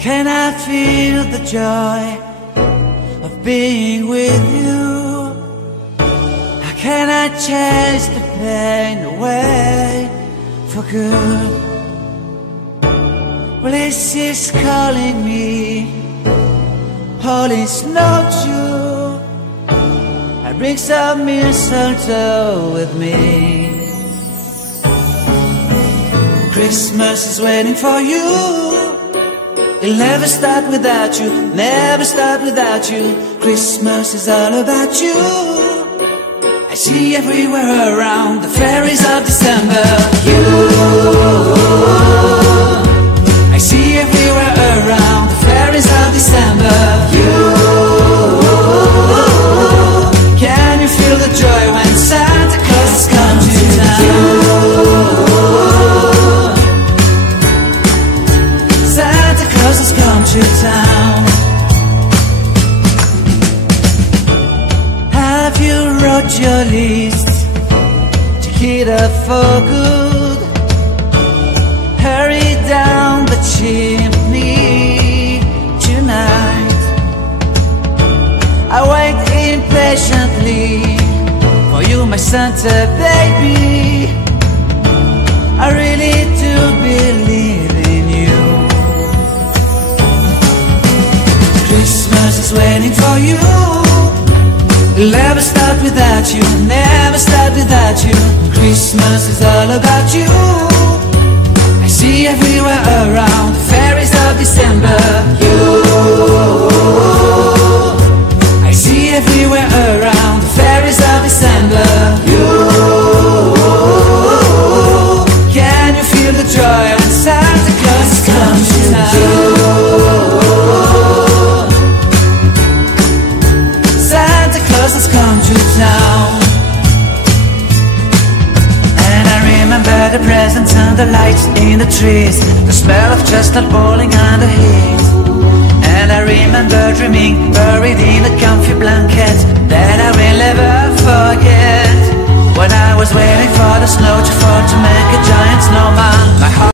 Can I feel the joy of being with you? How can I chase the pain away for good? Well, this is calling me, all is not true. I bring some mistletoe with me. Christmas is waiting for you. It'll never start without you, never start without you. Christmas is all about you. I see everywhere around the fairies of December. You, I see everywhere around the fairies of December. You, can you feel the joy when Santa Claus comes to town? Has come to town. Have you wrote your list to hit up for good? Hurry down the chimney tonight. I wait impatiently for you, my Santa baby. I really do believe in you. Christmas is waiting for you. It'll never start without you, never start without you. Christmas is all about you. I see everywhere around the fairies of December. You, I see everywhere around the fairies of December. You, can you feel the joy when Santa Claus comes to town? Has come to town. And I remember the presents and the lights in the trees, the smell of chestnut boiling on the heat. And I remember dreaming, buried in a comfy blanket, that